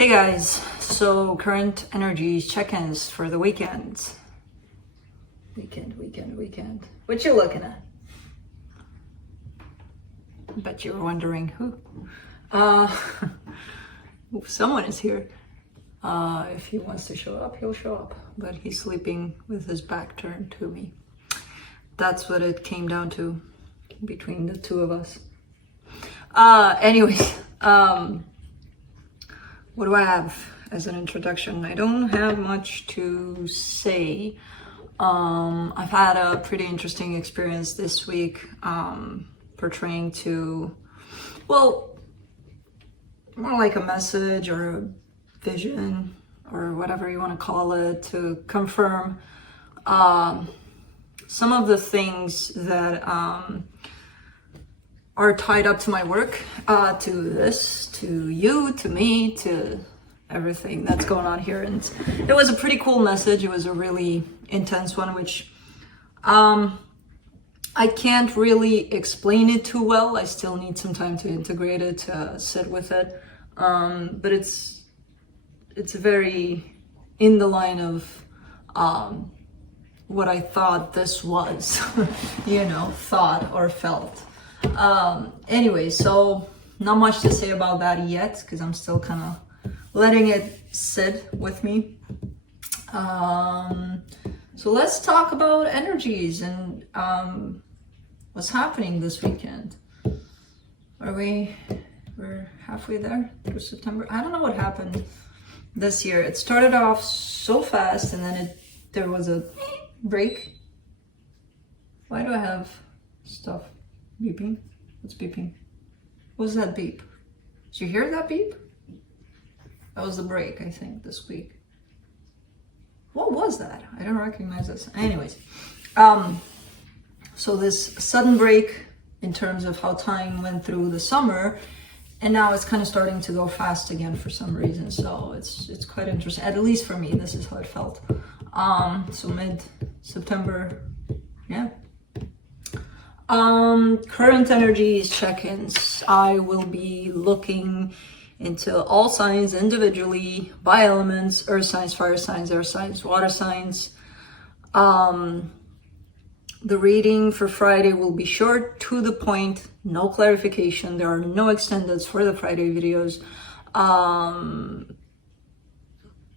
Hey guys, so current energies check-ins for the weekend. Weekend. What you looking at? I bet you were wondering who. Someone is here. If he wants to show up, he'll show up. But he's sleeping with his back turned to me. That's what it came down to between the two of us. Anyways, what do I have as an introduction? I don't have much to say. I've had a pretty interesting experience this week, portraying to, well, more like a message or a vision or whatever you want to call it, to confirm some of the things that are tied up to my work, to this, to you, to me, to everything that's going on here. And it was a pretty cool message. It was a really intense one, which I can't really explain it too well. I still need some time to integrate it, to sit with it. But it's very in the line of what I thought this was, thought or felt. Anyway, so not much to say about that yet, because I'm still kind of letting it sit with me. So let's talk about energies and what's happening this weekend. We're halfway there through September. I don't know what happened this year. It started off so fast, and then there was a break. Why do I have stuff beeping? What's beeping? What was that beep? Did you hear that beep? That was the break, I think, this week. What was that? I don't recognize this. Anyways, so this sudden break in terms of how time went through the summer, and now it's kind of starting to go fast again for some reason. So it's quite interesting. At least for me, this is how it felt. So mid-September, yeah. Current energies check-ins. I will be looking into all signs individually by elements: earth signs, fire signs, air signs, water signs. The reading for Friday will be short, to the point, no clarification. There are no extendeds for the Friday videos.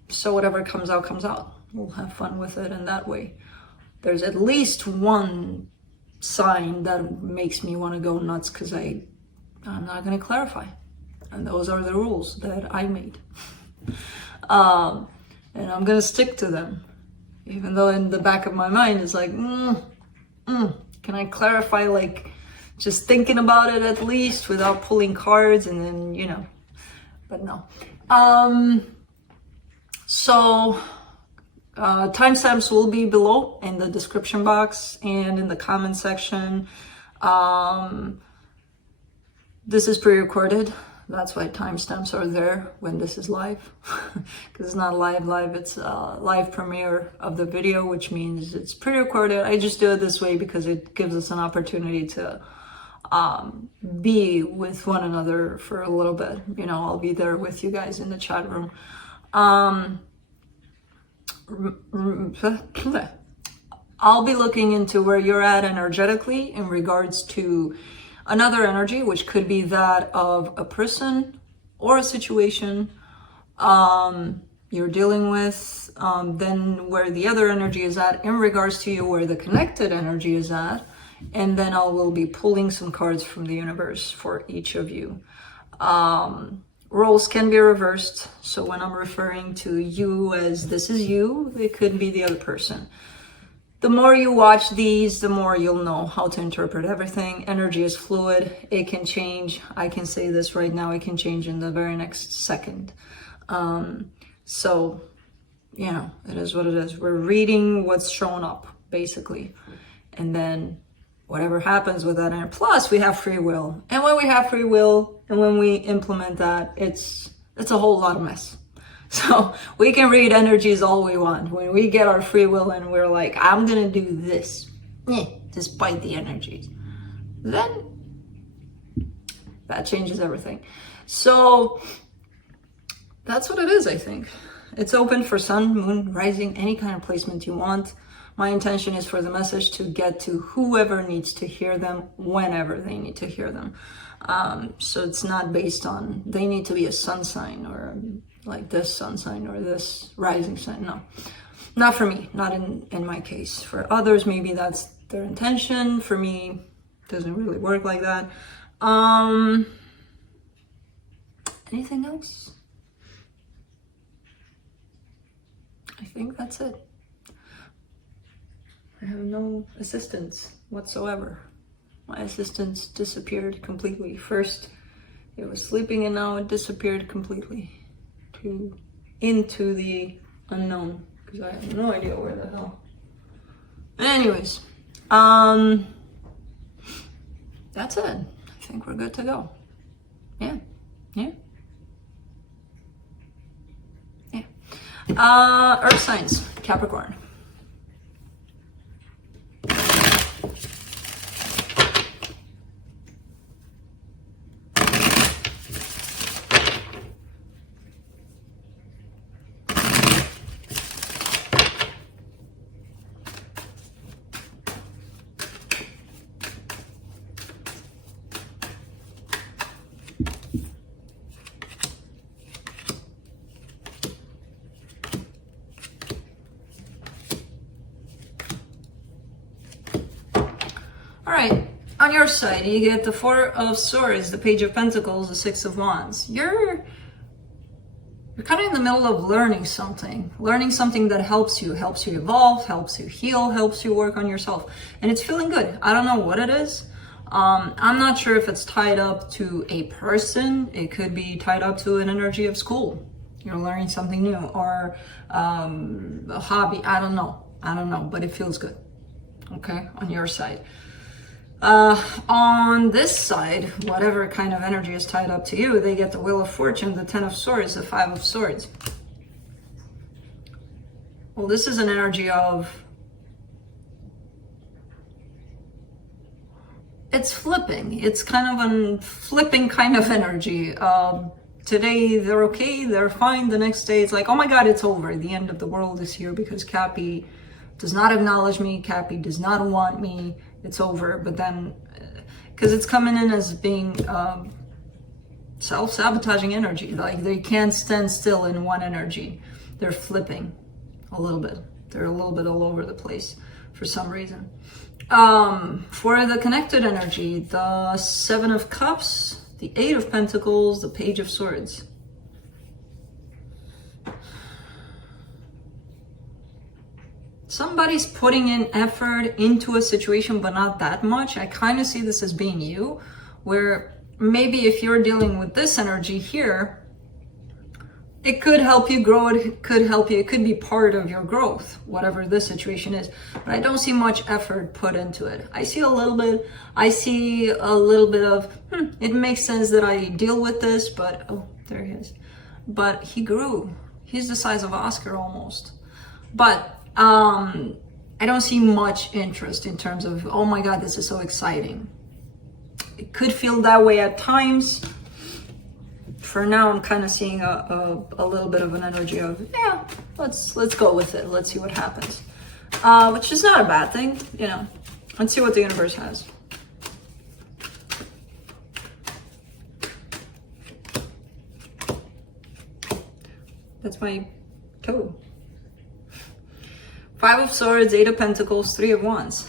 So whatever comes out, comes out. We'll have fun with it in that way. There's at least one sign that makes me want to go nuts, because I'm not going to clarify. And those are the rules that I made. And I'm going to stick to them. Even though in the back of my mind it's like, can I clarify, like, just thinking about it at least without pulling cards, and then, but no. So timestamps will be below in the description box and in the comment section. This is pre-recorded. That's why timestamps are there when this is live, because it's not live, it's a live premiere of the video, which means it's pre-recorded. I just do it this way because it gives us an opportunity to be with one another for a little bit. I'll be there with you guys in the chat room. I'll be looking into where you're at energetically in regards to another energy, which could be that of a person or a situation you're dealing with, then where the other energy is at in regards to you, where the connected energy is at, and then I will be pulling some cards from the universe for each of you. Roles can be reversed, so when I'm referring to you as this is you, it could be the other person. The more you watch these, the more you'll know how to interpret everything. Energy is fluid. It can change. I can say this right now. It can change in the very next second. So, it is what it is. We're reading what's shown up, basically. And then whatever happens with that. And plus, we have free will. And when we have free will, and when we implement that, it's a whole lot of mess. So we can read energies all we want. When we get our free will and we're like, I'm going to do this, despite the energies, then that changes everything. So that's what it is, I think. It's open for sun, moon, rising, any kind of placement you want. My intention is for the message to get to whoever needs to hear them whenever they need to hear them. So it's not based on, they need to be a sun sign or like this sun sign or this rising sign. No, not for me, not in my case. For others, maybe that's their intention. For me, it doesn't really work like that. Anything else? I think that's it. I have no assistance whatsoever. My assistance disappeared completely. First, it was sleeping and now it disappeared completely into the unknown because I have no idea where the hell. Anyways, that's it. I think we're good to go. Yeah. Earth signs, Capricorn. Alright, on your side, you get the Four of Swords, the Page of Pentacles, the Six of Wands. You're kind of in the middle of learning something that helps you evolve, helps you heal, helps you work on yourself. And it's feeling good. I don't know what it is. I'm not sure if it's tied up to a person. It could be tied up to an energy of school. You're learning something new or a hobby. I don't know, but it feels good. Okay, on your side. On this side, whatever kind of energy is tied up to you, they get the Wheel of Fortune, the Ten of Swords, the Five of Swords. Well, this is an energy of, it's flipping. It's kind of a flipping kind of energy. Today they're okay, they're fine. The next day it's like, oh my God, it's over. The end of the world is here because Cappy does not acknowledge me. Cappy does not want me. It's over. But then, because it's coming in as being self-sabotaging energy. Like they can't stand still in one energy. They're flipping a little bit. They're a little bit all over the place for some reason. For the connected energy, the Seven of Cups, the Eight of Pentacles, the Page of Swords. Somebody's putting in effort into a situation, but not that much. I kind of see this as being you, where maybe if you're dealing with this energy here, it could help you grow, it could help you, it could be part of your growth, whatever this situation is. But I don't see much effort put into it. I see a little bit of, it makes sense that I deal with this, but, oh, there he is. But he grew. He's the size of Oscar almost. But I don't see much interest in terms of, oh my God, this is so exciting. It could feel that way at times. For now, I'm kind of seeing a little bit of an energy of, yeah, let's go with it. Let's see what happens. Which is not a bad thing, you know. Let's see what the universe has. That's my toe. Five of Swords, Eight of Pentacles, Three of Wands.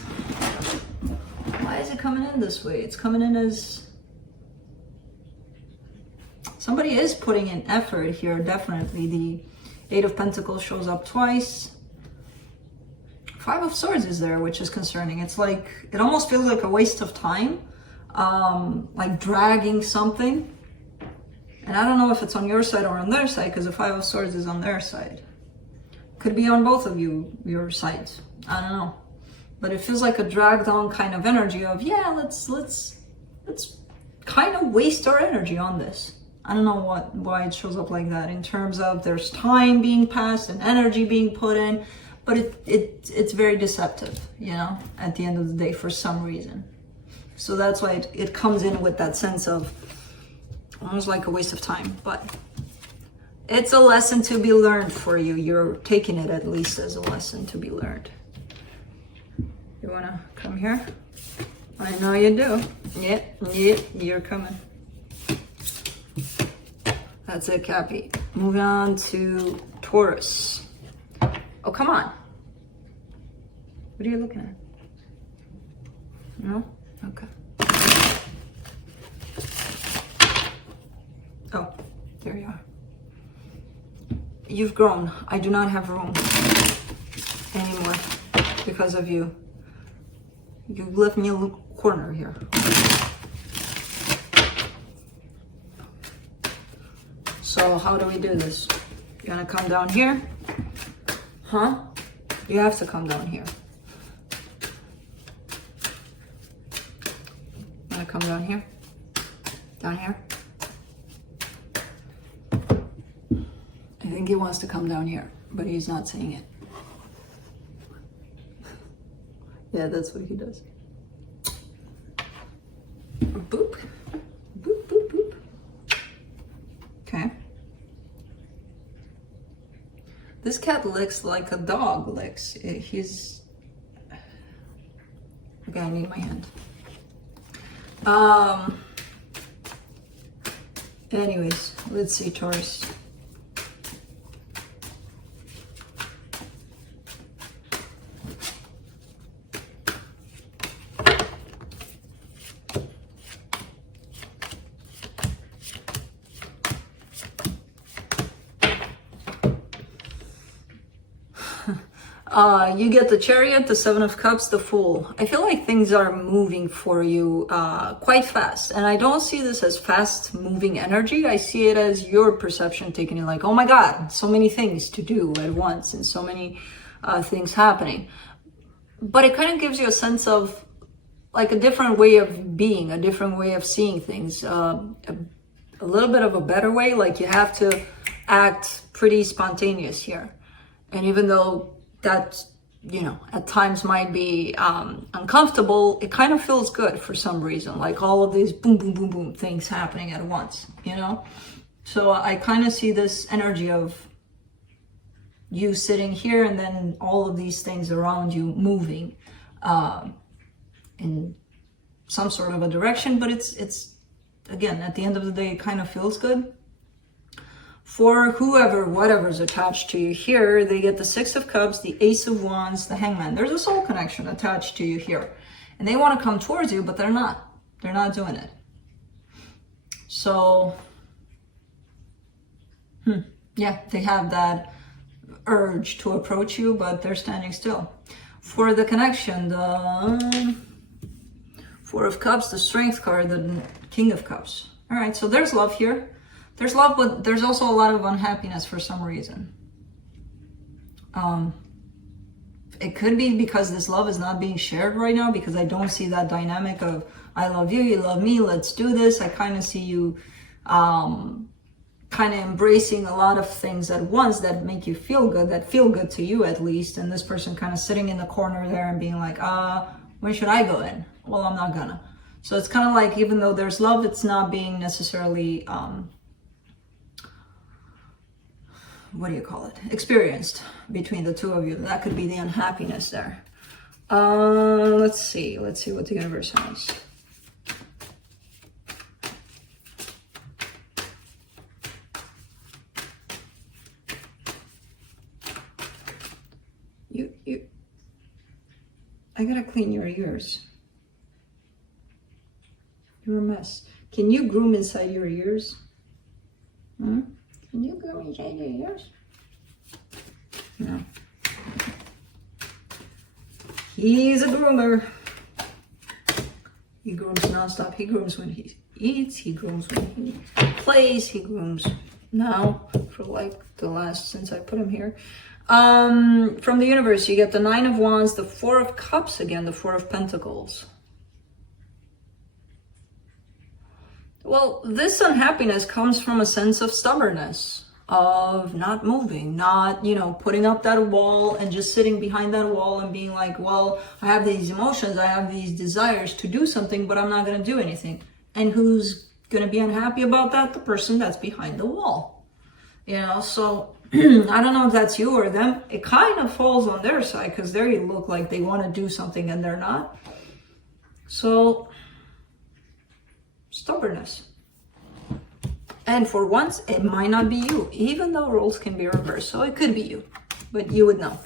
Why is it coming in this way? It's coming in as somebody is putting in effort here, definitely. The Eight of Pentacles shows up twice. Five of Swords is there, which is concerning. It's like, it almost feels like a waste of time, like dragging something. And I don't know if it's on your side or on their side, because the Five of Swords is on their side. Could be on both of your sides. I don't know. But it feels like a dragged on kind of energy of, yeah, let's kind of waste our energy on this. I don't know why it shows up like that in terms of there's time being passed and energy being put in, but it's very deceptive, you know, at the end of the day for some reason. So that's why it comes in with that sense of almost like a waste of time. But It's a lesson to be learned for you. You're taking it at least as a lesson to be learned. You wanna come here? I know you do. Yeah, you're coming. That's it, Cappy. Moving on to Taurus. Oh, come on. What are you looking at? No? Okay. Oh, there you are. You've grown. I do not have room anymore because of you. You left me a little corner here. So how do we do this? You wanna come down here? Huh? You have to come down here. You wanna come down here? Down here? I think he wants to come down here, but he's not saying it. Yeah, that's what he does. Boop. Boop, boop, boop. Okay. This cat licks like a dog licks. He's... Okay, I need my hand. Anyways, let's see, Taurus. You get the Chariot, the Seven of Cups, the Fool. I feel like things are moving for you quite fast. And I don't see this as fast moving energy. I see it as your perception taking it like, oh my God, so many things to do at once and so many things happening. But it kind of gives you a sense of like a different way of being, a different way of seeing things, a little bit of a better way. Like you have to act pretty spontaneous here. And even though that, you know, at times might be uncomfortable, it kind of feels good for some reason, like all of these boom, boom, boom, boom things happening at once, you know? So I kind of see this energy of you sitting here and then all of these things around you moving in some sort of a direction, but it's again, at the end of the day, it kind of feels good. For whoever, whatever's attached to you here, they get the Six of Cups, the Ace of Wands, the Hangman. There's a soul connection attached to you here. And they want to come towards you, but they're not. They're not doing it. So, yeah, they have that urge to approach you, but they're standing still. For the connection, the Four of Cups, the Strength card, the King of Cups. All right, so there's love here. There's love, but there's also a lot of unhappiness for some reason. It could be because this love is not being shared right now, because I don't see that dynamic of I love you, you love me, let's do this. I kind of see you kind of embracing a lot of things at once that make you feel good, that feel good to you at least. And this person kind of sitting in the corner there and being like, when should I go in? Well, I'm not gonna. So it's kind of like, even though there's love, it's not being necessarily... what do you call it? Experienced between the two of you. That could be the unhappiness there. Let's see what the universe has. I gotta clean your ears. You're a mess. Can you groom inside your ears? Can you groom inside your ears? No. He's a groomer. He grooms nonstop. He grooms when he eats. He grooms when he plays. He grooms now for like the last, since I put him here. From the universe, you get the Nine of Wands, the Four of Cups again, the Four of Pentacles. Well, this unhappiness comes from a sense of stubbornness, of not moving, not, you know, putting up that wall and just sitting behind that wall and being like, well, I have these emotions, I have these desires to do something, but I'm not going to do anything. And who's going to be unhappy about that? The person that's behind the wall. You know, so I don't know if that's you or them. It kind of falls on their side because they look like they want to do something and they're not. So, stubbornness. And for once, it might not be you, even though roles can be reversed. So it could be you, but you would know.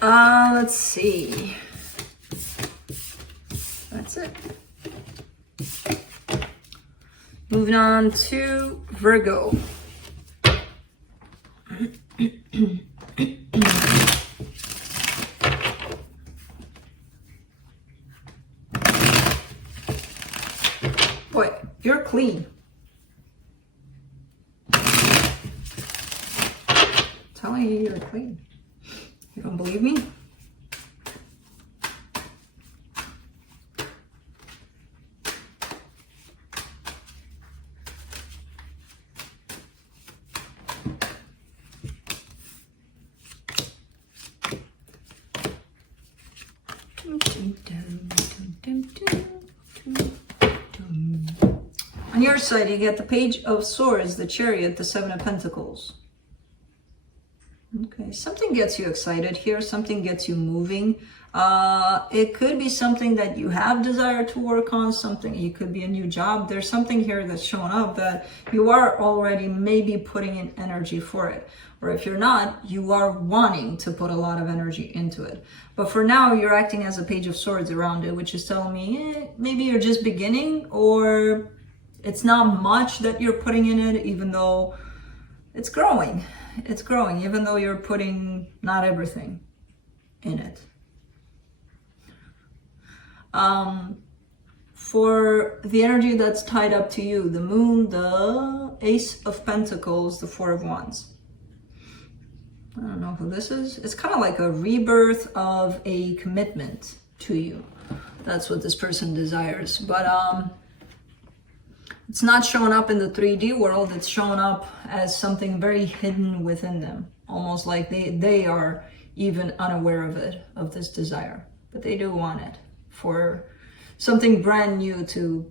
Let's see. That's it. Moving on to Virgo. Boy, you're clean. Telling you you're clean. You don't believe me? On your side, you get the Page of Swords, the Chariot, the Seven of Pentacles. Okay, something gets you excited here. Something gets you moving. It could be something that you have desire to work on. Something, it could be a new job. There's something here that's showing up that you are already maybe putting in energy for it. Or if you're not, you are wanting to put a lot of energy into it. But for now, you're acting as a Page of Swords around it, which is telling me maybe you're just beginning, or it's not much that you're putting in it, even though it's growing. It's growing, even though you're putting not everything in it. For the energy that's tied up to you, the Moon, the Ace of Pentacles, the Four of Wands. I don't know who this is. It's kind of like a rebirth of a commitment to you. That's what this person desires. But it's not showing up in the 3D world. It's showing up as something very hidden within them. Almost like they are even unaware of it, of this desire. But they do want it for something brand new to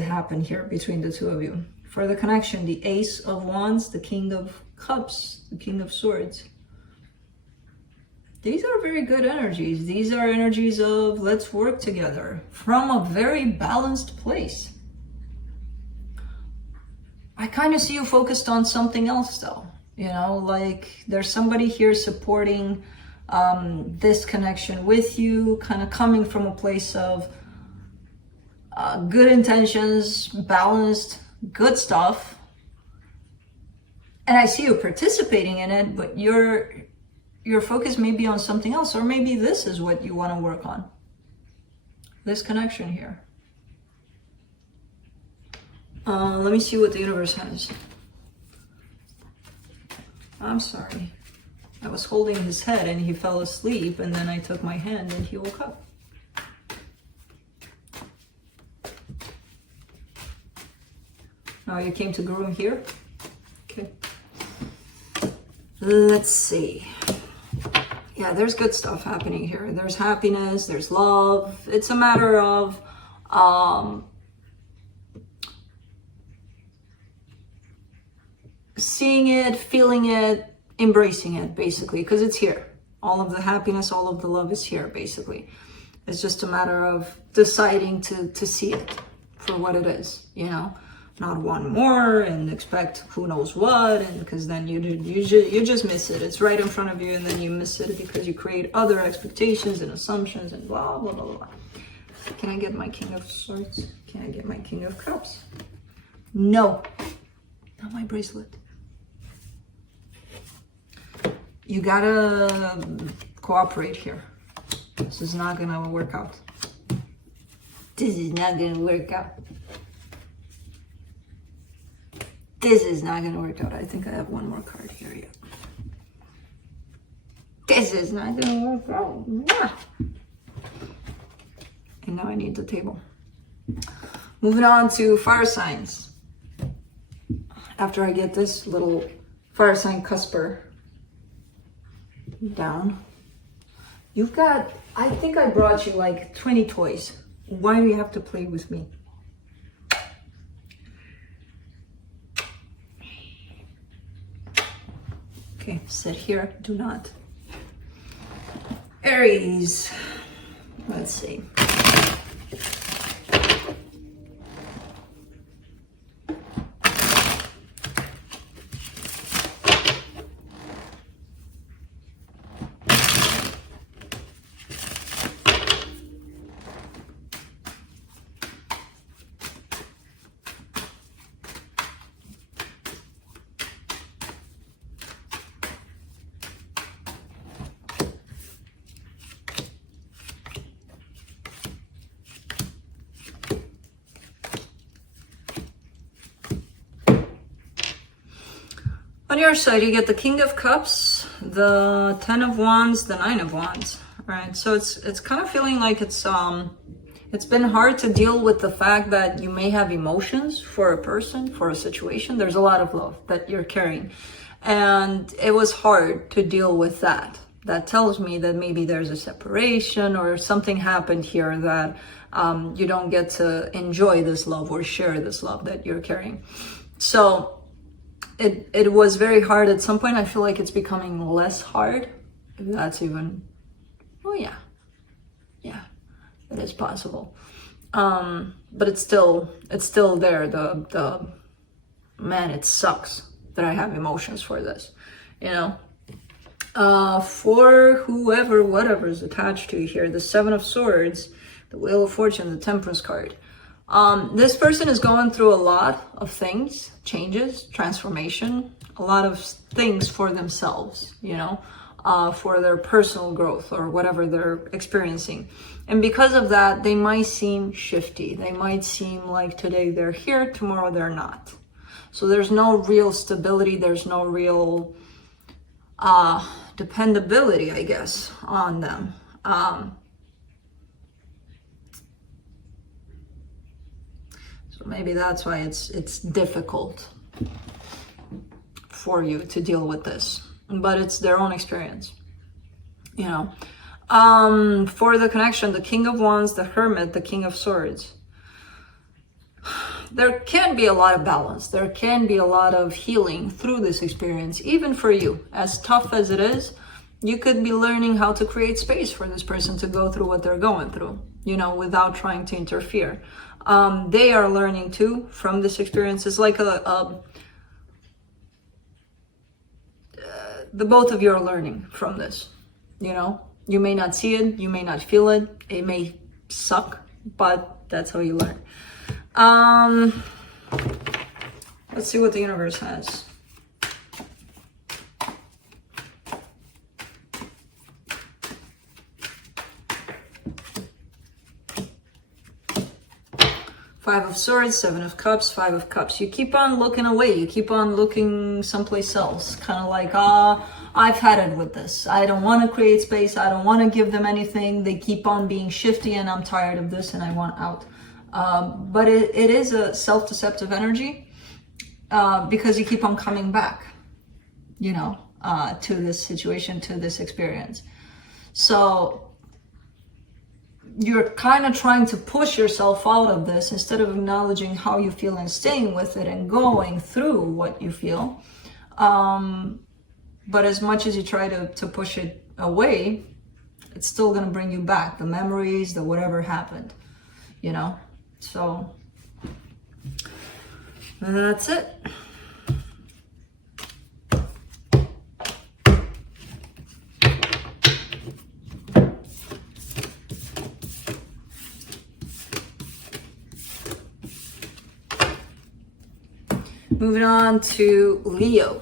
happen here between the two of you. For the connection, the Ace of Wands, the King of Cups, the King of Swords. These are very good energies. These are energies of let's work together from a very balanced place. I kind of see you focused on something else though. You know, like there's somebody here supporting this connection with you, kind of coming from a place of good intentions, balanced, good stuff. And I see you participating in it, but your focus may be on something else, or maybe this is what you want to work on. This connection here. Let me see what the universe has. I'm sorry. I was holding his head and he fell asleep, and then I took my hand and he woke up. Oh, you came to groom here? Okay. Let's see. Yeah, there's good stuff happening here. There's happiness, there's love. It's a matter of seeing it, feeling it, embracing it, basically, because it's here. All of the happiness, all of the love is here, basically. It's just a matter of deciding to see it for what it is, you know? Not want more and expect who knows what, and because then you just miss it. It's right in front of you, and then you miss it because you create other expectations and assumptions and blah blah blah blah. Can I get my King of Swords? Can I get my King of Cups? No, not my bracelet. You gotta cooperate here. This is not gonna work out. This is not gonna work out. This is not going to work out. I think I have one more card here. Yeah. This is not going to work out. Yeah. And now I need the table. Moving on to fire signs. After I get this little fire sign cusper down, you've got, I think I brought you like 20 toys. Why do you have to play with me? Okay, sit here, do not. Aries, let's see. On your side, you get the King of Cups, the 10 of Wands, the 9 of Wands, right? So it's kind of feeling like it's been hard to deal with the fact that you may have emotions for a person, for a situation. There's a lot of love that you're carrying. And it was hard to deal with that. That tells me that maybe there's a separation or something happened here that you don't get to enjoy this love or share this love that you're carrying. So it was very hard. At some point, I feel like it's becoming less hard. If that's even, oh yeah, it is possible. But it's still there. The man, it sucks that I have emotions for this, you know. For whoever, whatever is attached to here, the 7 of Swords, the Wheel of Fortune, the Temperance card. This person is going through a lot of things, changes, transformation, a lot of things for themselves, you know, for their personal growth or whatever they're experiencing. And because of that, they might seem shifty. They might seem like today they're here, tomorrow they're not. So there's no real stability. There's no real dependability, I guess, on them. So maybe that's why it's difficult for you to deal with this, but it's their own experience, you know. For the connection, the King of Wands, the Hermit, the King of Swords. There can be a lot of balance. There can be a lot of healing through this experience, even for you. As tough as it is, you could be learning how to create space for this person to go through what they're going through, you know, without trying to interfere. They are learning too from this experience. It's like the both of you are learning from this, you know. You may not see it, you may not feel it, it may suck, but that's how you learn. Let's see what the universe has. Five of Swords, 7 of Cups, 5 of Cups. You keep on looking away. You keep on looking someplace else. Kind of like, I've had it with this. I don't want to create space. I don't want to give them anything. They keep on being shifty and I'm tired of this and I want out. But it is a self-deceptive energy because you keep on coming back, you know, to this situation, to this experience. So you're kind of trying to push yourself out of this instead of acknowledging how you feel and staying with it and going through what you feel. But as much as you try to push it away, it's still going to bring you back. The memories, the whatever happened, you know? So that's it. Moving on to Leo.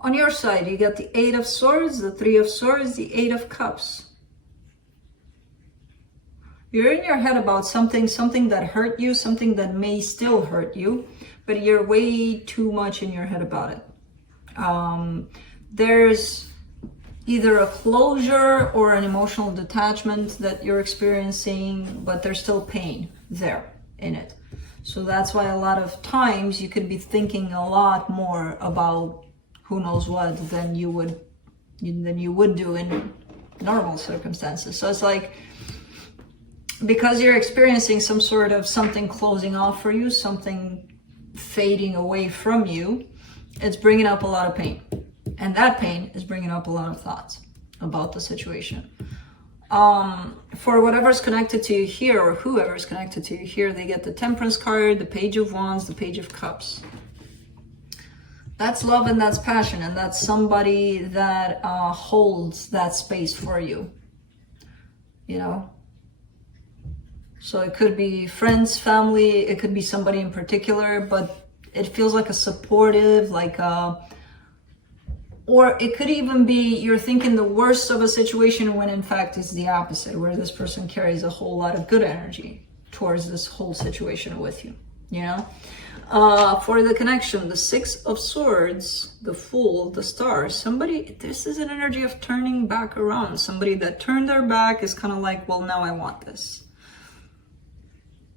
On your side, you get the 8 of Swords, the 3 of Swords, the 8 of Cups. You're in your head about something that hurt you, something that may still hurt you, but you're way too much in your head about it. There's either a closure or an emotional detachment that you're experiencing, but there's still pain there in it. So that's why a lot of times you could be thinking a lot more about who knows what than you would do in normal circumstances. So it's like, because you're experiencing some sort of something closing off for you, something fading away from you, it's bringing up a lot of pain. And that pain is bringing up a lot of thoughts about the situation. For whatever's connected to you here, or whoever's connected to you here, they get the Temperance card, the Page of Wands, the Page of Cups. That's love and that's passion, and that's somebody that holds that space for you, you know? So it could be friends, family, it could be somebody in particular, but it feels like a supportive, like or it could even be you're thinking the worst of a situation when in fact it's the opposite, where this person carries a whole lot of good energy towards this whole situation with you, you know? For the connection, the 6 of Swords, the Fool, the Star, somebody, this is an energy of turning back around. Somebody that turned their back is kind of like, well, now I want this.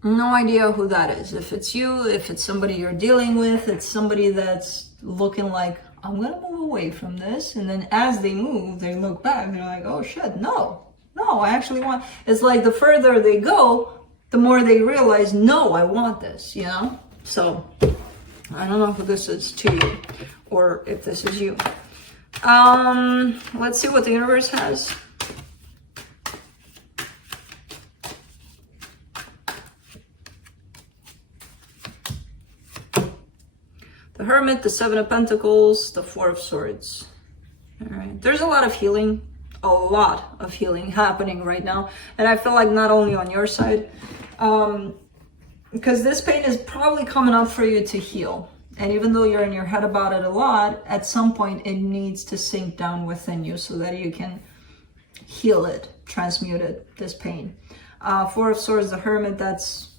No idea who that is. If it's you, if it's somebody you're dealing with, it's somebody that's looking like, I'm gonna move away from this. And then as they move, they look back, they're like, oh shit, no, I actually want, it's like the further they go, the more they realize, no, I want this, you know? So I don't know who this is to you, or if this is you. Let's see what the universe has. The Hermit, the 7 of Pentacles, the 4 of Swords. All right, there's a lot of healing happening right now. And I feel like not only on your side, because this pain is probably coming up for you to heal. And even though you're in your head about it a lot, at some point it needs to sink down within you so that you can heal it, transmute it, this pain. 4 of Swords, the Hermit, that's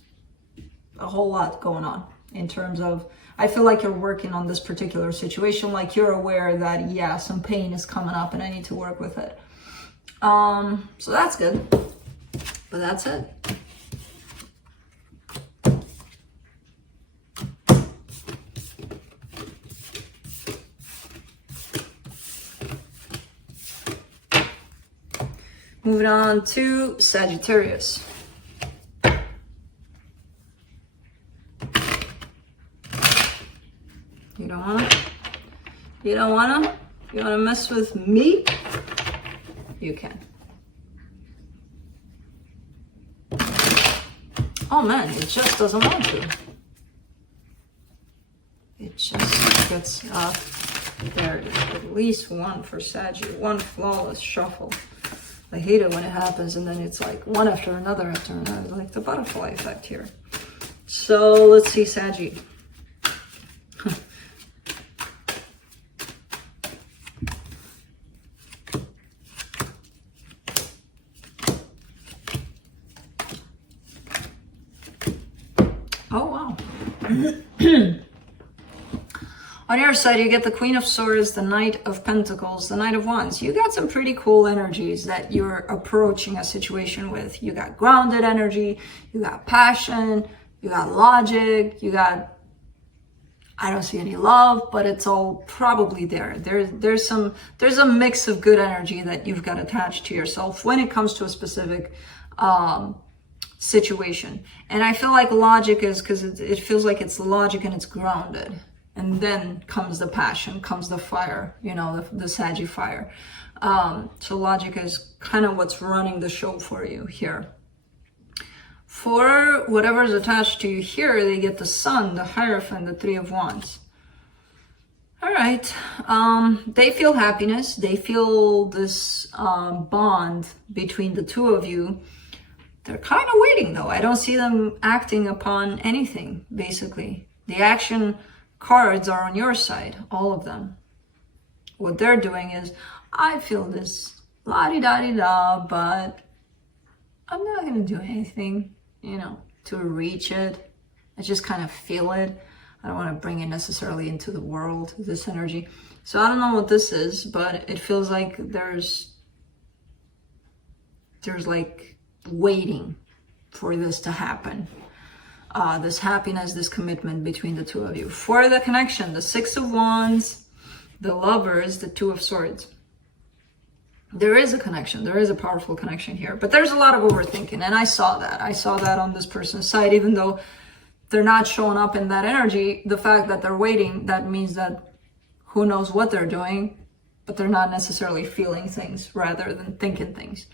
a whole lot going on in terms of, I feel like you're working on this particular situation, like you're aware that, yeah, some pain is coming up and I need to work with it. So that's good, but that's it. Moving on to Sagittarius. You don't wanna mess with me? You can. Oh man, it just doesn't want to. It just gets there it is. At least one for Saggy, one flawless shuffle. I hate it when it happens and then it's like one after another, like the butterfly effect here. So let's see, Saggy. Oh, wow. On your side, you get the Queen of Swords, the Knight of Pentacles, the Knight of Wands. You got some pretty cool energies that you're approaching a situation with. You got grounded energy, you got passion, you got logic, you got, I don't see any love, but it's all probably there. There's a mix of good energy that you've got attached to yourself when it comes to a specific situation. And I feel like logic is, because it feels like it's logic and it's grounded. And then comes the passion, comes the fire, you know, the Saggy fire. So logic is kind of what's running the show for you here. For whatever's attached to you here, they get the Sun, the Hierophant, the 3 of Wands. All right. They feel happiness. They feel this bond between the two of you. They're kind of waiting though. I don't see them acting upon anything, basically. The action cards are on your side, all of them. What they're doing is, I feel this la-di-da-di-da, but I'm not going to do anything, you know, to reach it. I just kind of feel it. I don't want to bring it necessarily into the world, this energy. So I don't know what this is, but it feels like there's like waiting for this to happen. This happiness, this commitment between the two of you. For the connection, the Six of Wands, the Lovers, the Two of Swords. There is a connection. There is a powerful connection here. But there's a lot of overthinking. And I saw that. I saw that on this person's side. Even though they're not showing up in that energy, the fact that they're waiting, that means that who knows what they're doing, but they're not necessarily feeling things rather than thinking things.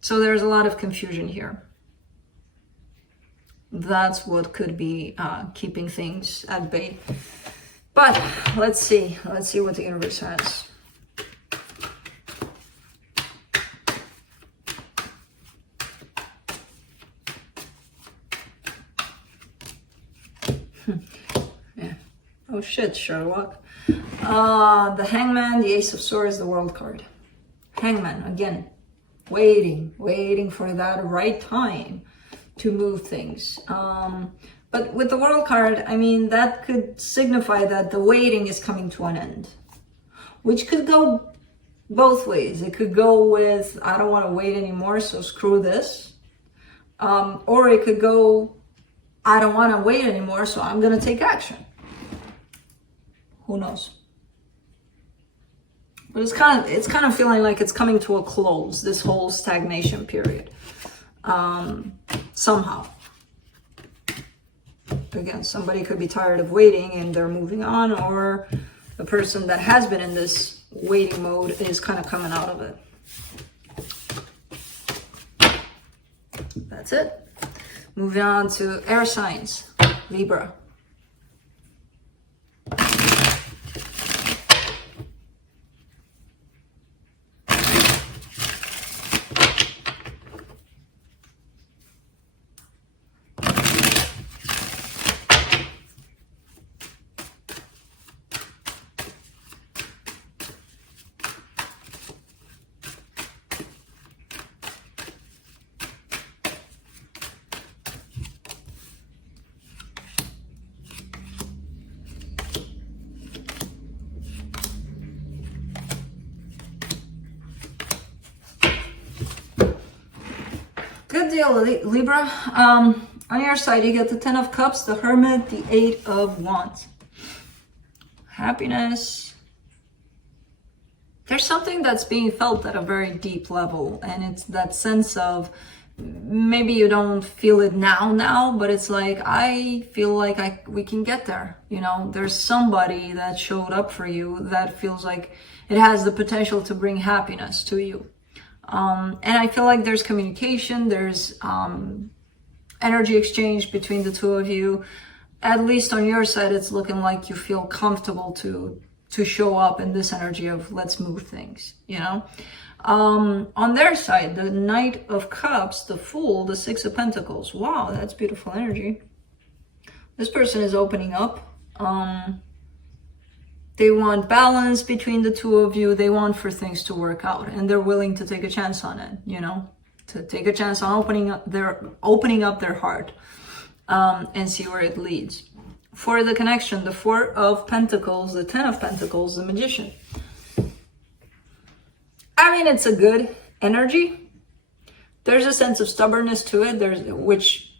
So there's a lot of confusion here. That's what could be keeping things at bay. But let's see what the universe has. Yeah. Oh shit, Sherlock. The Hangman, the Ace of Swords, the World card. Hangman, again, waiting for that right time to move things. But with the World card, I mean, that could signify that the waiting is coming to an end, which could go both ways. It could go with, I don't want to wait anymore, so screw this. Or it could go, I don't want to wait anymore, so I'm going to take action. Who knows? But it's kind of feeling like it's coming to a close, this whole stagnation period. Somehow. Again, somebody could be tired of waiting and they're moving on, or the person that has been in this waiting mode is kind of coming out of it. That's it. Moving on to air signs, Libra. Good deal, Libra. On your side, you get the Ten of Cups, the Hermit, the Eight of Wands. Happiness. There's something that's being felt at a very deep level, and it's that sense of, maybe you don't feel it now, but it's like, I feel like we can get there. You know, there's somebody that showed up for you that feels like it has the potential to bring happiness to you. And I feel like there's communication, there's energy exchange between the two of you. At least on your side, it's looking like you feel comfortable to show up in this energy of let's move things, you know. On their side, the Knight of Cups, the Fool, the Six of Pentacles. Wow, that's beautiful energy. This person is opening up. They want balance between the two of you. They want for things to work out, and they're willing to take a chance on it, you know, to take a chance on opening up their heart, and see where it leads. For the connection, the Four of Pentacles, the Ten of Pentacles, the Magician. I mean, it's a good energy. There's a sense of stubbornness to it, which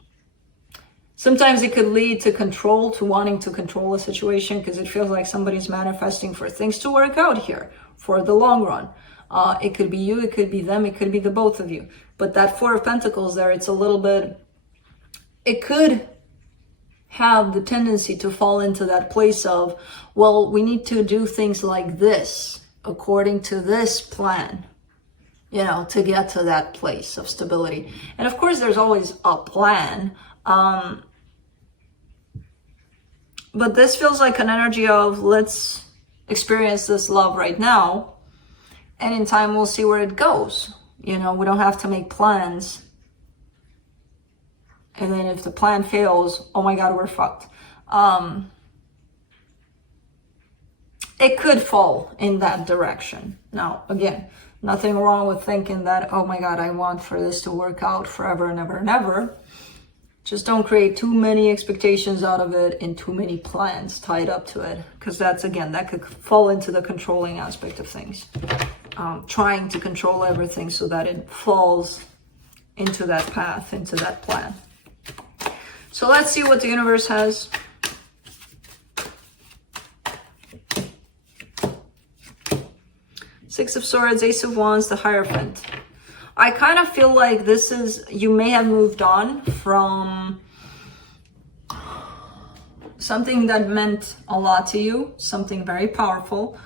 sometimes it could lead to control, to wanting to control a situation, because it feels like somebody's manifesting for things to work out here for the long run. It could be you, it could be them, it could be the both of you. But that Four of Pentacles there, it's a little bit, it could have the tendency to fall into that place of, well, we need to do things like this, according to this plan, you know, to get to that place of stability. And of course, there's always a plan. But this feels like an energy of, let's experience this love right now, and in time we'll see where it goes. You know, we don't have to make plans, and then if the plan fails, oh my God, we're fucked. it could fall in that direction. Now, again, nothing wrong with thinking that, oh my God, I want for this to work out forever and ever and ever. Just don't create too many expectations out of it and too many plans tied up to it. Because that's, again, that could fall into the controlling aspect of things. Trying to control everything so that it falls into that path, into that plan. So let's see what the universe has. Six of Swords, Ace of Wands, the Hierophant. I kind of feel like this is, you may have moved on from something that meant a lot to you, something very powerful.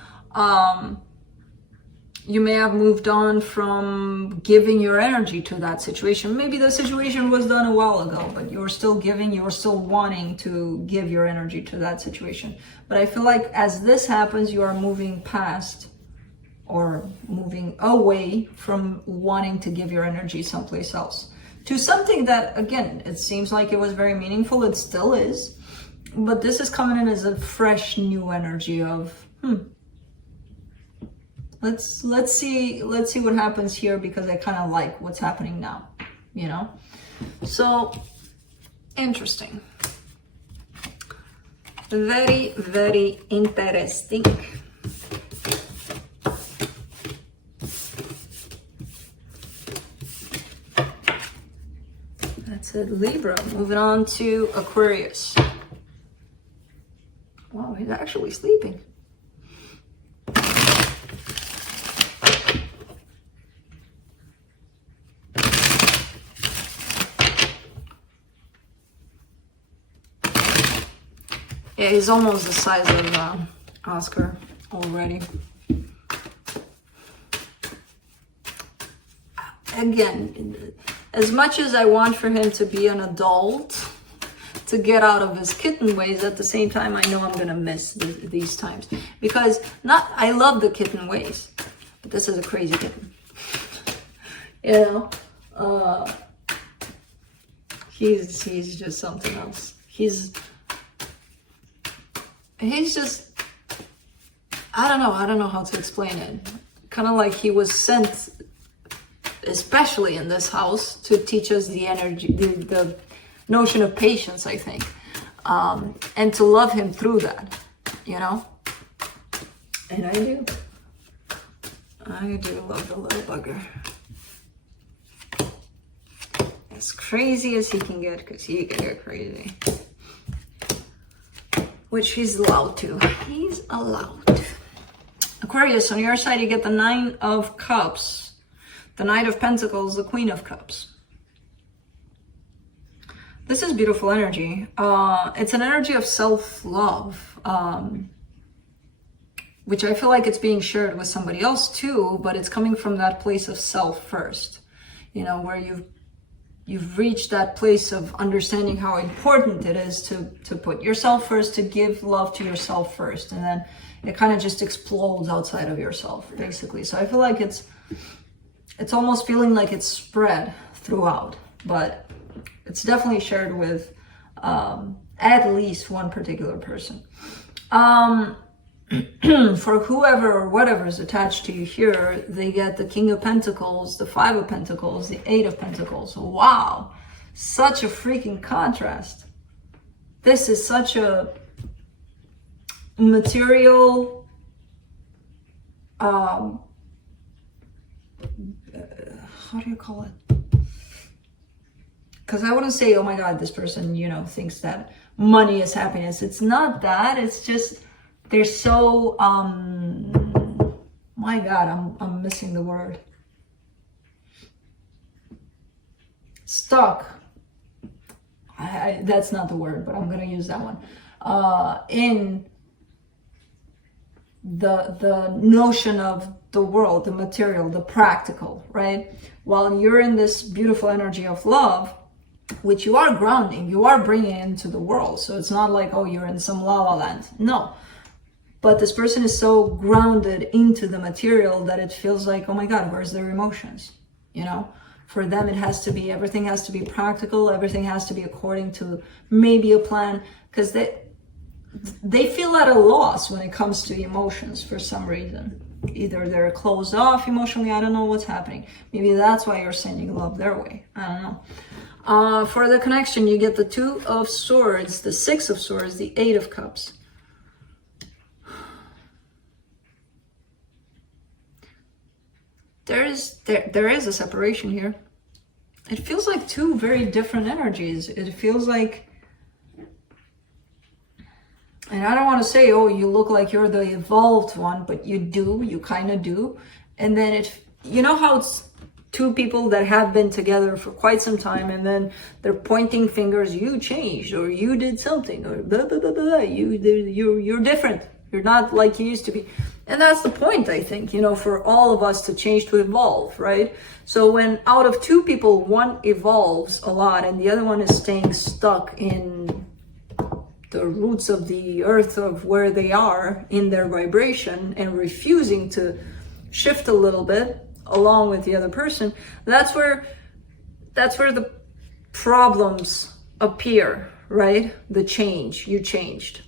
You may have moved on from giving your energy to that situation. Maybe the situation was done a while ago, but you're still giving, you're still wanting to give your energy to that situation. But I feel like as this happens, you are moving past or moving away from wanting to give your energy someplace else to something that, again, it seems like it was very meaningful. It still is, but this is coming in as a fresh new energy of, let's see what happens here, because I kind of like what's happening now, you know? So interesting. Very, very interesting. That's it, Libra. Moving on to Aquarius. Wow, he's actually sleeping. Yeah, he's almost the size of Oscar already. Again, as much as I want for him to be an adult, to get out of his kitten ways, at the same time, I know I'm gonna miss these times. Because I love the kitten ways, but this is a crazy kitten. You know? He's just something else. He's just, I don't know how to explain it. Kind of like he was sent, especially in this house, to teach us the energy, the notion of patience, I think. And to love him through that, you know? And I do love the little bugger. As crazy as he can get, because he can get crazy. Which he's allowed to. He's allowed. Aquarius, on your side, you get the Nine of Cups, the Knight of Pentacles, the Queen of Cups. This is beautiful energy. It's an energy of self-love, which I feel like it's being shared with somebody else too, but it's coming from that place of self first, you know, where you've reached that place of understanding how important it is to put yourself first, to give love to yourself first, and then it kind of just explodes outside of yourself, basically. So I feel like it's almost feeling like it's spread throughout, but it's definitely shared with at least one particular person. For whoever or whatever is attached to you here, they get the King of Pentacles, the Five of Pentacles, the Eight of Pentacles. Wow, such a freaking contrast. This is such a material, how do you call it? Because I want to say, oh my God, this person, you know, thinks that money is happiness. It's not that. It's just, they're so, my God, I'm missing the word. Stuck. That's not the word, but I'm going to use that one. In the notion of the world, the material, the practical, right? While you're in this beautiful energy of love, which you are grounding, you are bringing into the world. So it's not like, oh, you're in some la la land. No. But this person is so grounded into the material that it feels like, oh my God, where's their emotions? You know, for them, it has to be, everything has to be practical. Everything has to be according to maybe a plan, because they feel at a loss when it comes to emotions for some reason. Either they're closed off emotionally, I don't know what's happening. Maybe that's why you're sending love their way, I don't know. For the connection, you get the 2 of Swords, the 6 of Swords, the 8 of Cups. There is a separation here. It feels like 2 very different energies. It feels like, and I don't want to say, oh, you look like you're the evolved one, but you do, you kind of do. And then you know how it's 2 people that have been together for quite some time, and then they're pointing fingers, you changed, or you did something, or blah, blah, blah, blah, you're different. You're not like you used to be. And that's the point, I think, you know, for all of us to change, to evolve, right? So when out of 2 people, one evolves a lot and the other one is staying stuck in the roots of the earth of where they are in their vibration and refusing to shift a little bit along with the other person, that's where the problems appear, right? The change, you changed.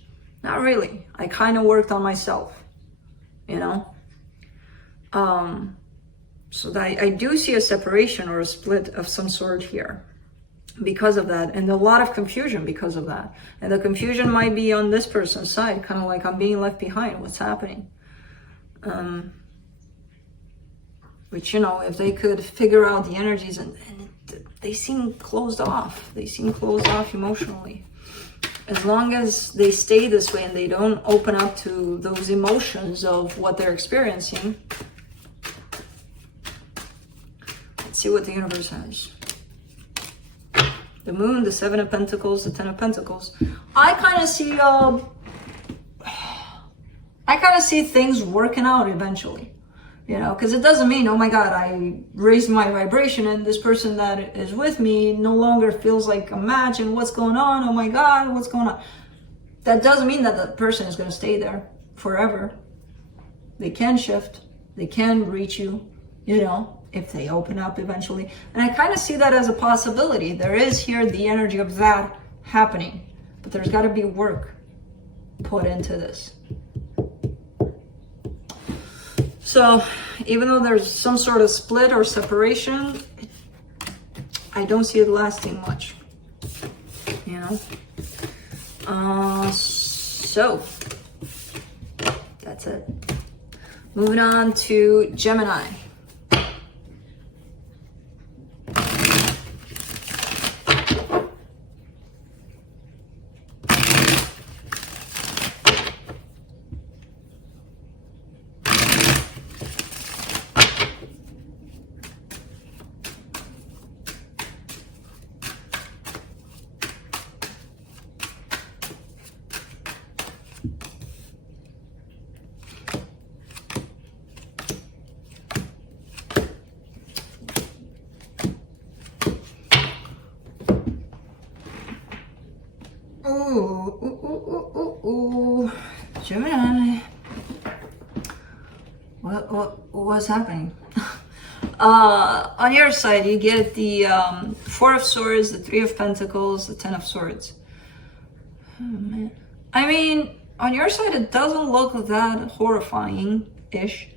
Not really. I kind of worked on myself, you know? So that I do see a separation or a split of some sort here because of that, and a lot of confusion because of that. And the confusion might be on this person's side, kind of like, I'm being left behind, what's happening? Which, you know, if they could figure out the energies, and they seem closed off. They seem closed off emotionally. As long as they stay this way and they don't open up to those emotions of what they're experiencing. Let's see what the universe has. The Moon, the 7 of Pentacles, the 10 of Pentacles. I kind of see things working out eventually. You know, because it doesn't mean, oh my God, I raised my vibration and this person that is with me no longer feels like a match and what's going on? Oh my God, what's going on? That doesn't mean that the person is going to stay there forever. They can shift. They can reach you, you know, if they open up eventually. And I kind of see that as a possibility. There is here the energy of that happening, but there's got to be work put into this. So even though there's some sort of split or separation, I don't see it lasting much, you know? So that's it. Moving on to Gemini. Gemini. What's happening? On your side, you get the 4 of Swords, the 3 of Pentacles, the 10 of Swords. Oh, man. I mean, on your side, it doesn't look that horrifying-ish.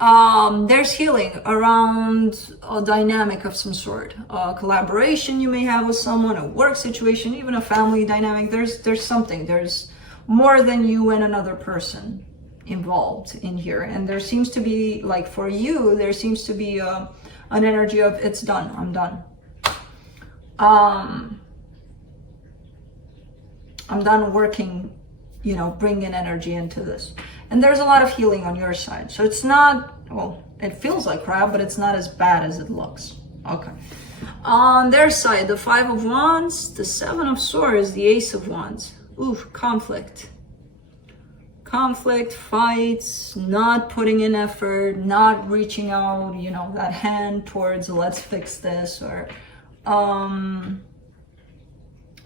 There's healing around a dynamic of some sort. A collaboration you may have with someone, a work situation, even a family dynamic. There's something. There's more than you and another person involved in here. And there seems to be, like for you, there seems to be an energy of, it's done, I'm done. I'm done working, you know, bringing energy into this. And there's a lot of healing on your side. So it's not, well, it feels like crap, but it's not as bad as it looks. Okay. On their side, the 5 of Wands, the 7 of Swords, the Ace of Wands. Oof, conflict. Conflict, fights, not putting in effort, not reaching out, you know, that hand towards let's fix this, or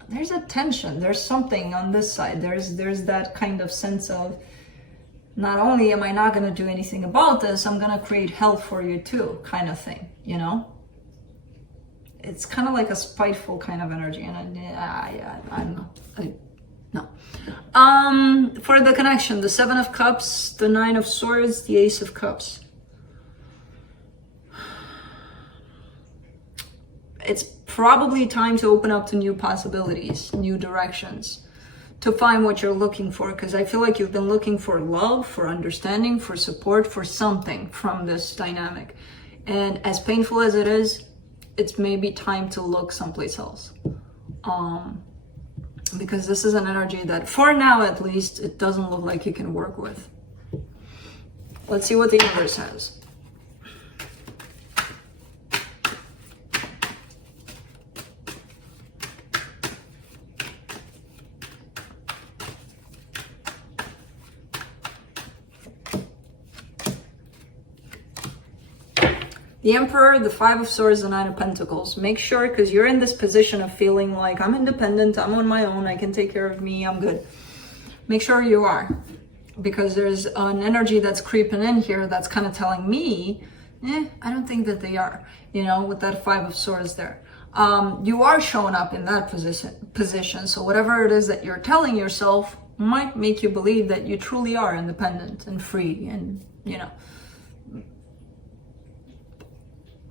there's a tension. There's something on this side. There's that kind of sense of, not only am I not going to do anything about this, I'm going to create hell for you too, kind of thing, you know? It's kind of like a spiteful kind of energy, and I don't know. No. For the connection, the Seven of Cups, the Nine of Swords, the Ace of Cups. It's probably time to open up to new possibilities, new directions, to find what you're looking for, because I feel like you've been looking for love, for understanding, for support, for something from this dynamic. And as painful as it is, it's maybe time to look someplace else. Because this is an energy that, for now at least, it doesn't look like you can work with. Let's see what the universe has. The Emperor, the Five of Swords, the Nine of Pentacles. Make sure, because you're in this position of feeling like I'm independent, I'm on my own, I can take care of me, I'm good. Make sure you are, because there's an energy that's creeping in here that's kind of telling me, I don't think that they are, you know, with that Five of Swords there. You are showing up in that position, so whatever it is that you're telling yourself might make you believe that you truly are independent and free and, you know.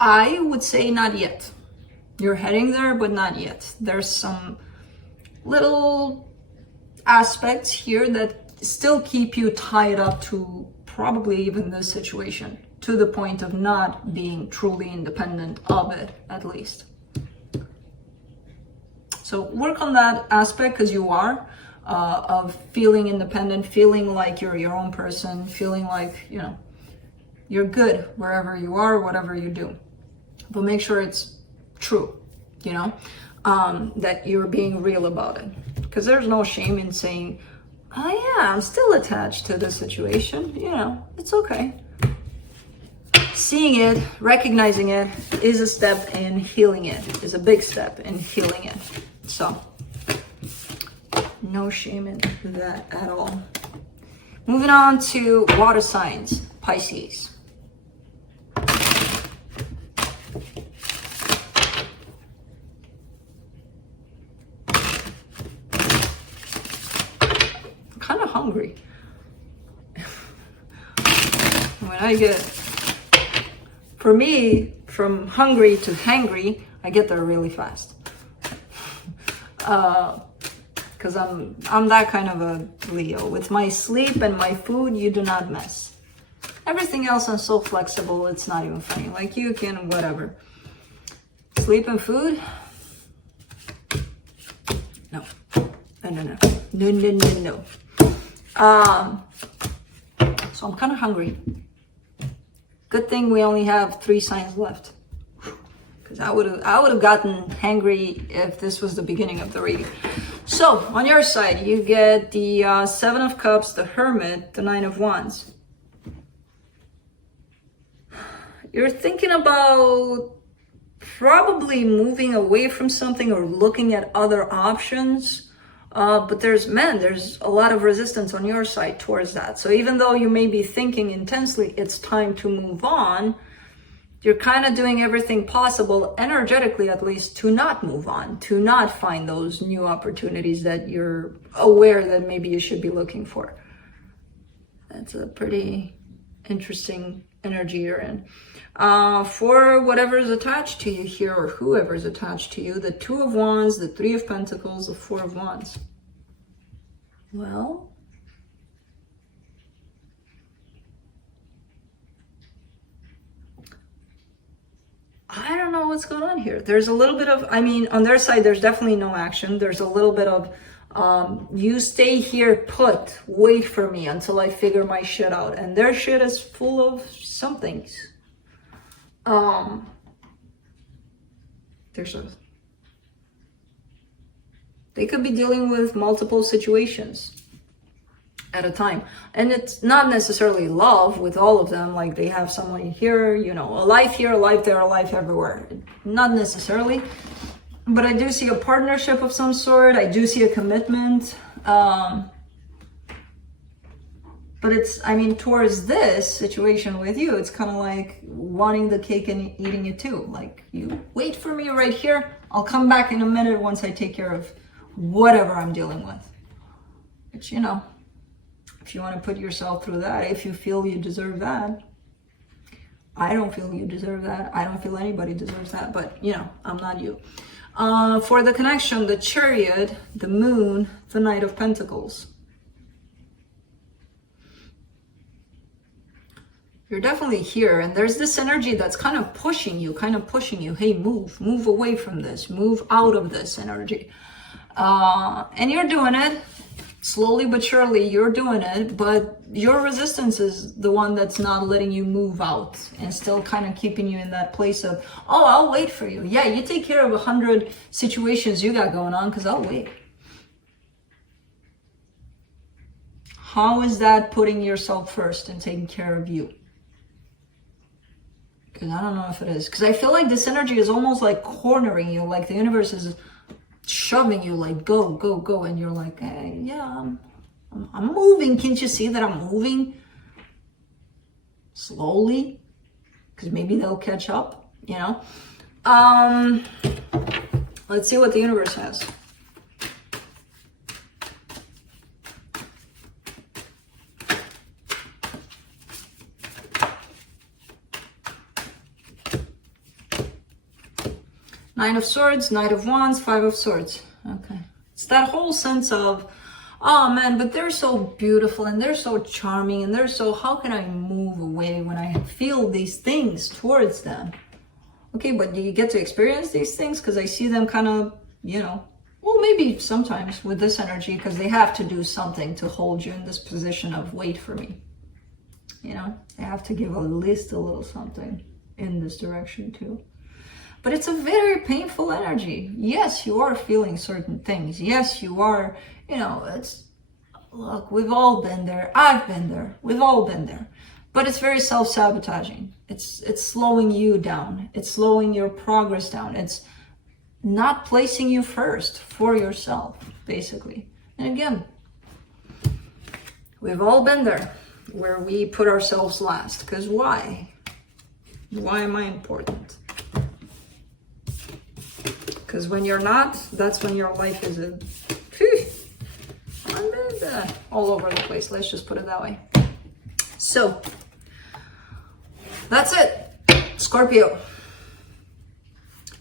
I would say not yet. You're heading there, but not yet. There's some little aspects here that still keep you tied up to probably even this situation, to the point of not being truly independent of it, at least. So work on that aspect, because you are, of feeling independent, feeling like you're your own person, feeling like, you know, you're good wherever you are, whatever you do. But make sure it's true, you know, that you're being real about it. Because there's no shame in saying, oh yeah, I'm still attached to this situation, you know, it's okay. Seeing it, recognizing it is a step in healing it, is a big step in healing it. So, no shame in that at all. Moving on to water signs, Pisces. Hungry. When I get, for me, from hungry to hangry, I get there really fast. Because I'm that kind of a Leo. With my sleep and my food, you do not mess. Everything else, I'm so flexible, it's not even funny. Like, you can whatever. Sleep and food? No. No. So I'm kind of hungry. Good thing we only have 3 signs left, because I would have gotten hangry if this was the beginning of the reading. So on your side, you get the Seven of Cups, the Hermit, the Nine of Wands. You're thinking about probably moving away from something or looking at other options. But there's a lot of resistance on your side towards that. So even though you may be thinking intensely, it's time to move on, you're kind of doing everything possible, energetically at least, to not move on, to not find those new opportunities that you're aware that maybe you should be looking for. That's a pretty interesting energy you're in. For whatever's attached to you here, or whoever's attached to you, the Two of Wands, the Three of Pentacles, the Four of Wands. Well, I don't know what's going on here. There's a little bit of, I mean, on their side, there's definitely no action. There's a little bit of, you stay here put, wait for me until I figure my shit out. And their shit is full of somethings. They could be dealing with multiple situations at a time. And it's not necessarily love with all of them, like they have someone here, you know, a life here, a life there, a life everywhere. Not necessarily. But I do see a partnership of some sort. I do see a commitment. But it's, I mean, towards this situation with you, it's kind of like wanting the cake and eating it too. Like, you wait for me right here. I'll come back in a minute once I take care of whatever I'm dealing with. Which, you know, if you want to put yourself through that, if you feel you deserve that. I don't feel you deserve that. I don't feel anybody deserves that, but you know, I'm not you. For the connection, the Chariot, the Moon, the Knight of Pentacles. You're definitely here, and there's this energy that's kind of pushing you, hey, move away from this, move out of this energy. And you're doing it. Slowly but surely, you're doing it, but your resistance is the one that's not letting you move out and still kind of keeping you in that place of, oh, I'll wait for you. Yeah, you take care of 100 situations you got going on because I'll wait. How is that putting yourself first and taking care of you? Because I don't know if it is. Because I feel like this energy is almost like cornering you, like the universe is shoving you, like go, go, go, and you're like, hey, yeah, I'm moving. Can't you see that I'm moving slowly? Because maybe they'll catch up, you know. Let's see what the universe has. Nine of Swords, Knight of Wands, Five of Swords. Okay. It's that whole sense of, oh man, but they're so beautiful and they're so charming and they're so, how can I move away when I feel these things towards them? Okay, but do you get to experience these things? Because I see them kind of, you know, well, maybe sometimes with this energy, because they have to do something to hold you in this position of wait for me. You know, they have to give at least a little something in this direction too. But it's a very painful energy. Yes, you are feeling certain things. Yes, you are, you know, it's, look, we've all been there. I've been there. We've all been there. But it's very self-sabotaging. It's slowing you down. It's slowing your progress down. It's not placing you first for yourself, basically. And again, we've all been there where we put ourselves last. Because why? Why am I important? Because when you're not, that's when your life is all over the place. Let's just put it that way. So, that's it. Scorpio.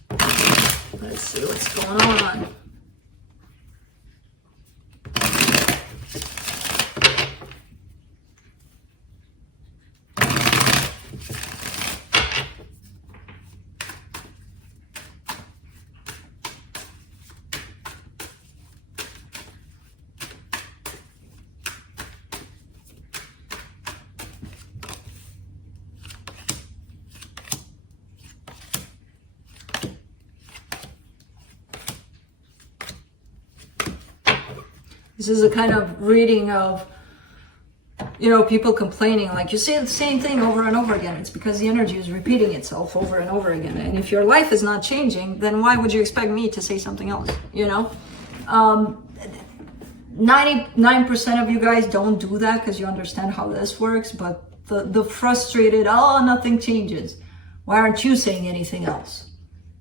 Let's see what's going on. This is a kind of reading of, you know, people complaining, like you say the same thing over and over again. It's because the energy is repeating itself over and over again. And if your life is not changing, then why would you expect me to say something else, you know? 99% of you guys don't do that because you understand how this works, but the frustrated, oh, nothing changes. Why aren't you saying anything else?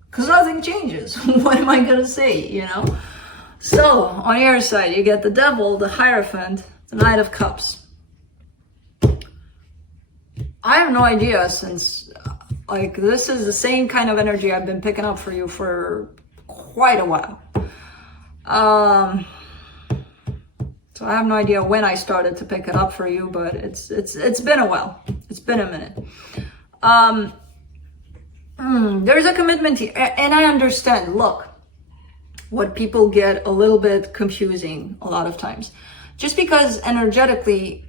Because nothing changes. What am I going to say, you know? So, on your side, you get the Devil, the Hierophant, the Knight of Cups. I have no idea, since, like, this is the same kind of energy I've been picking up for you for quite a while. So I have no idea when I started to pick it up for you, but it's been a while. It's been a minute. There's a commitment here, and I understand. Look, what people get a little bit confusing a lot of times. Just because energetically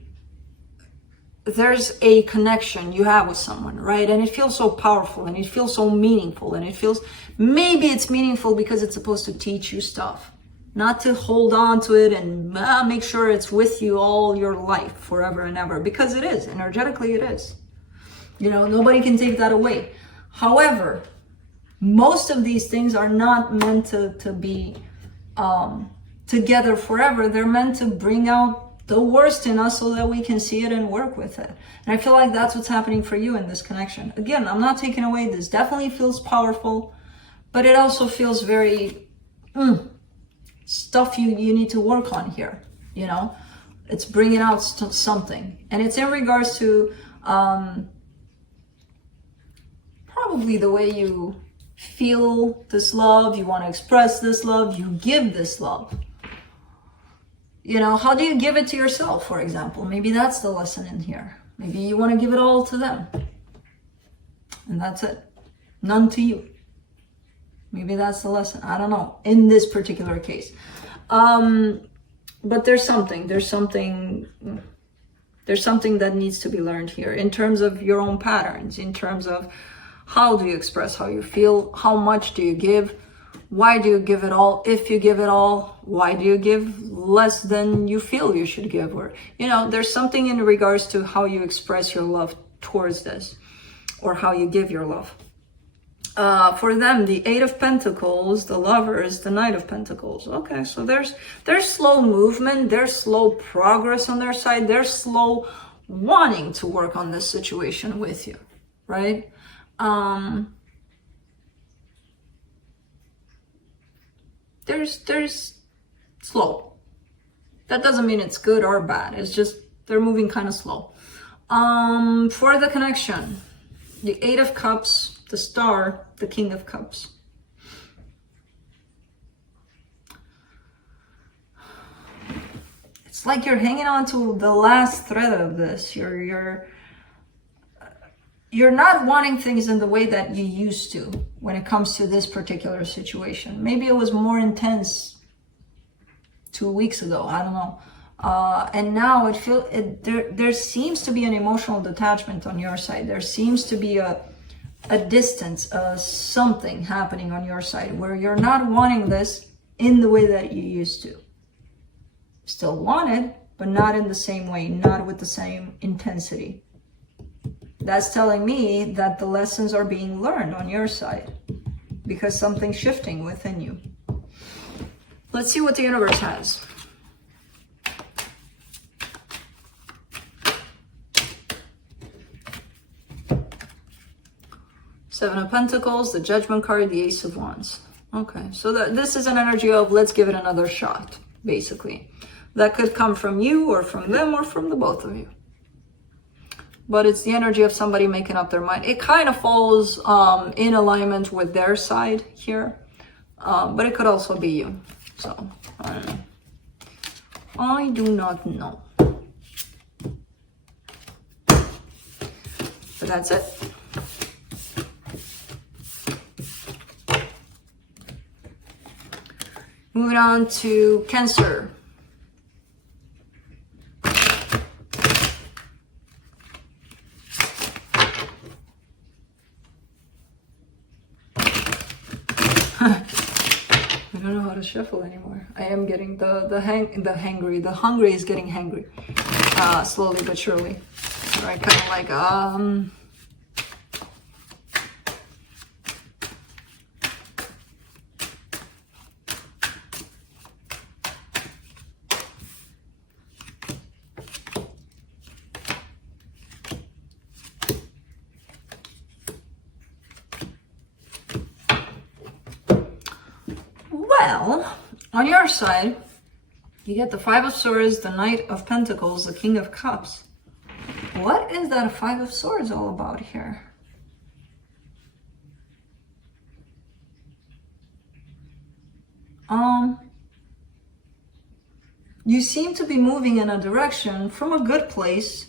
there's a connection you have with someone, right? And it feels so powerful and it feels so meaningful, and it feels, maybe it's meaningful because it's supposed to teach you stuff, not to hold on to it and make sure it's with you all your life, forever and ever, because it is, energetically it is. You know, nobody can take that away. However, most of these things are not meant to be together forever. They're meant to bring out the worst in us so that we can see it and work with it. And I feel like that's what's happening for you in this connection. Again, I'm not taking away, this definitely feels powerful, but it also feels very stuff you need to work on here. you know? It's bringing out something. And it's in regards to probably the way you feel this love, you want to express this love, you give this love. You know, how do you give it to yourself, for example? Maybe that's the lesson in here. Maybe you want to give it all to them. And that's it. None to you. Maybe that's the lesson. I don't know. In this particular case. But there's something that needs to be learned here in terms of your own patterns, in terms of how do you express how you feel, how much do you give, why do you give it all, if you give it all, why do you give less than you feel you should give, or, you know, there's something in regards to how you express your love towards this, or how you give your love. For them, the Eight of Pentacles, the Lovers, the Knight of Pentacles. Okay, so there's slow movement, there's slow progress on their side, they're slow wanting to work on this situation with you, right? There's slow. That doesn't mean it's good or bad. It's just they're moving kind of slow. For the connection, the Eight of Cups, the Star, the King of Cups. It's like you're hanging on to the last thread of this. You're not wanting things in the way that you used to when it comes to this particular situation. Maybe it was more intense 2 weeks ago. I don't know. And now there seems to be an emotional detachment on your side. There seems to be a distance, something happening on your side where you're not wanting this in the way that you used to. Still want it, but not in the same way, not with the same intensity. That's telling me that the lessons are being learned on your side because something's shifting within you. Let's see what the universe has. Seven of Pentacles, the Judgment card, the Ace of Wands. Okay, so this is an energy of let's give it another shot, basically. That could come from you or from them or from the both of you. But it's the energy of somebody making up their mind. It kind of falls in alignment with their side here. But it could also be you. So, I don't know. I do not know. But that's it. Moving on to Cancer. I don't know how to shuffle anymore. I am getting the hungry is getting hangry. Slowly but surely. Right, kind of like well, on your side, you get the Five of Swords, the Knight of Pentacles, the King of Cups. What is that Five of Swords all about here? You seem to be moving in a direction from a good place,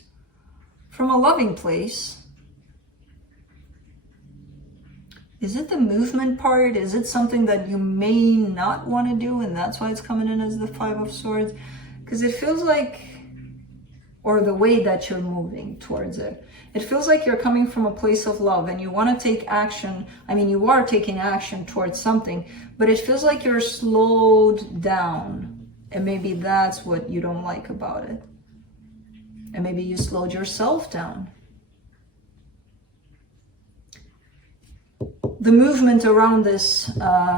from a loving place. Is it the movement part? Is it something that you may not want to do and that's why it's coming in as the Five of Swords? Because it feels like, or the way that you're moving towards it, it feels like you're coming from a place of love and you want to take action. I mean, you are taking action towards something, but it feels like you're slowed down. And maybe that's what you don't like about it. And maybe you slowed yourself down. The movement around this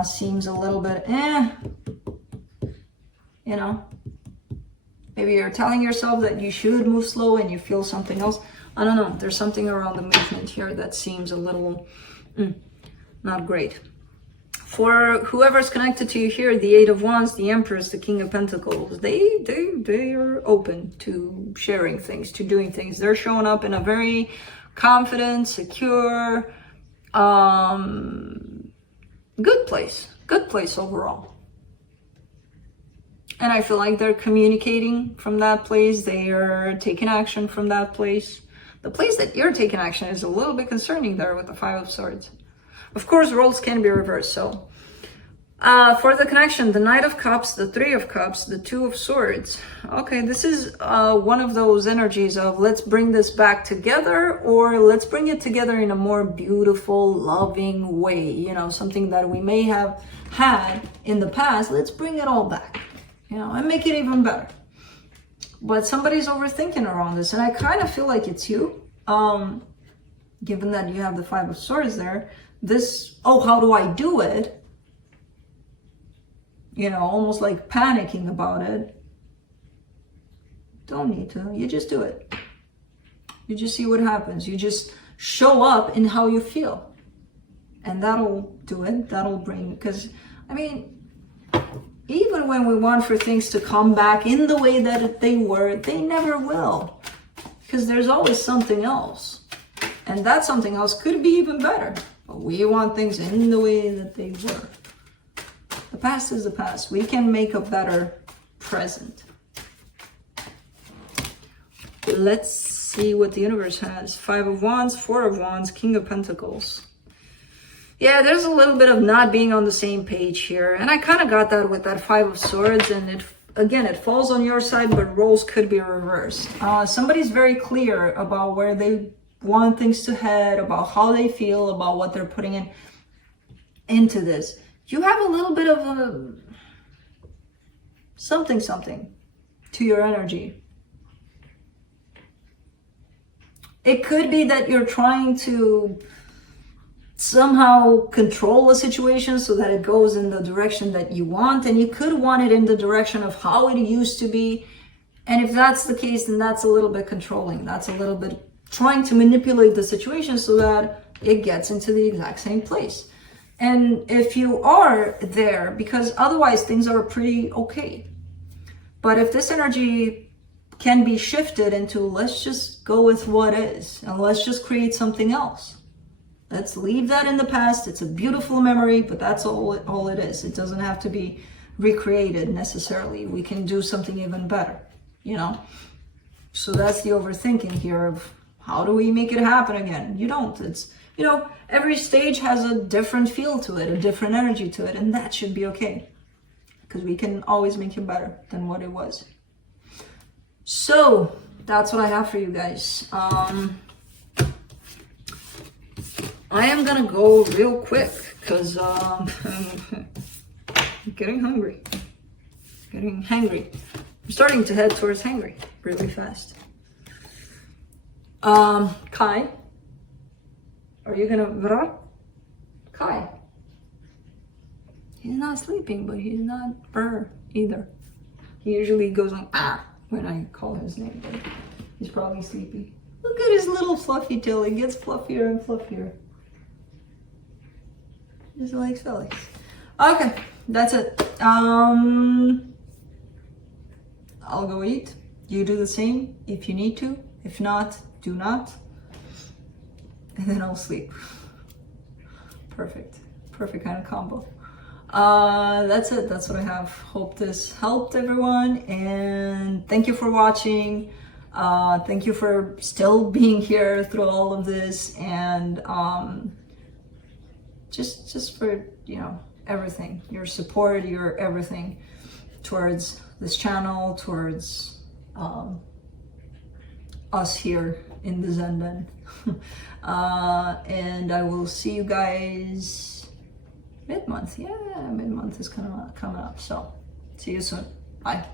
seems a little bit, you know. Maybe you're telling yourself that you should move slow and you feel something else. I don't know. There's something around the movement here that seems a little not great. For whoever's connected to you here, the Eight of Wands, the Empress, the King of Pentacles, they are open to sharing things, to doing things. They're showing up in a very confident, secure, good place overall. And I feel like they're communicating from that place. They are taking action from that place. The place that you're taking action is a little bit concerning there with the Five of Swords. Of course, roles can be reversed. So for the connection, the Knight of Cups, the Three of Cups, the Two of Swords. Okay, this is one of those energies of let's bring this back together, or let's bring it together in a more beautiful, loving way. You know, something that we may have had in the past. Let's bring it all back, you know, and make it even better. But somebody's overthinking around this, and I kind of feel like it's you. Given that you have the Five of Swords there, this, oh, how do I do it? You know, almost like panicking about it. Don't need to. You just do it. You just see what happens. You just show up in how you feel. And that'll do it. That'll bring, because, I mean, even when we want for things to come back in the way that they were, they never will. Because there's always something else. And that something else could be even better. But we want things in the way that they were. The past is the past. We can make a better present. Let's see what the universe has. Five of Wands, Four of Wands, King of Pentacles. Yeah, there's a little bit of not being on the same page here. And I kind of got that with that Five of Swords. And it, again, it falls on your side, but roles could be reversed. Somebody's very clear about where they want things to head, about how they feel, about what they're putting into this. You have a little bit of a something to your energy. It could be that you're trying to somehow control a situation so that it goes in the direction that you want, and you could want it in the direction of how it used to be. And if that's the case, then that's a little bit controlling. That's a little bit trying to manipulate the situation so that it gets into the exact same place. And if you are there, because otherwise things are pretty okay. But if this energy can be shifted into, let's just go with what is, and let's just create something else. Let's leave that in the past. It's a beautiful memory, but that's all it is. It doesn't have to be recreated necessarily. We can do something even better, you know? So that's the overthinking here of how do we make it happen again? You don't. It's, you know, every stage has a different feel to it, a different energy to it, and that should be okay. Because we can always make it better than what it was. So that's what I have for you guys. I am gonna go real quick because I'm getting hungry. Getting hangry. I'm starting to head towards hangry really fast. Kai, are you gonna Kai? He's not sleeping, but he's not either. He usually goes on when I call his name, but he's probably sleepy. Look at his little fluffy tail. It gets fluffier and fluffier. Just like Felix. Okay, that's it. I'll go eat. You do the same if you need to. If not, do not. And then I'll sleep. Perfect. Perfect kind of combo. That's it. That's what I have. Hope this helped everyone. And thank you for watching. Thank you for still being here through all of this. And just for, you know, everything. Your support, your everything towards this channel, towards us here in the Zen Den. And I will see you guys mid-month. Yeah, mid-month is coming up. So see you soon. Bye.